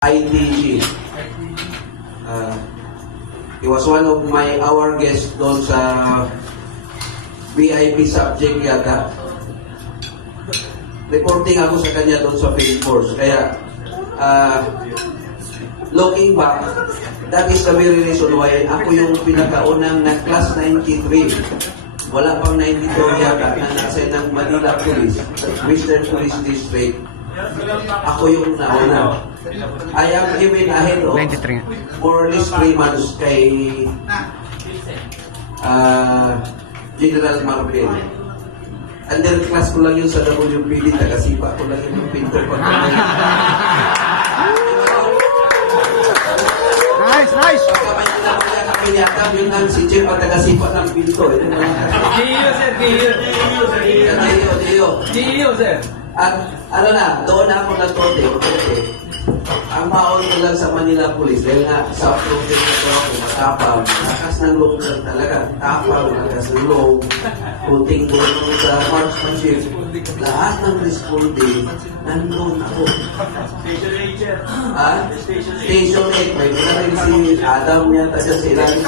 ITG. He was one of our guests doon sa VIP subject yata. Reporting ako sa kanya doon sa field force. Kaya, looking back, that is the very reason why ako yung pinakaunang na class 93. Wala pang 92 yata na nasa ng Manila Police, Western Police District. Ako yung nauna. I am even ahead of more or less 3 months kay General Marvel. Under class ko lang yun sa WPD, taga-sipa ko lang yung pinto pa. Nice, nice! Kami yata, yun ang si Jeff ang taga-sipa ng pinto. Diyo, sir. Diyo, sir. At ano na, doon na ako natuto. Ang baon ko lang sa Manila Police, dahil nga sa protest na ako, matapang, lakas ng loob lang talaga, tapang, lakas ng loob, kunting tulong sa marksmanship, lahat ng responding, nandun ako. Station 8, sir. Ha? Station 8, may rin si Adam yata dyan sa ilalim.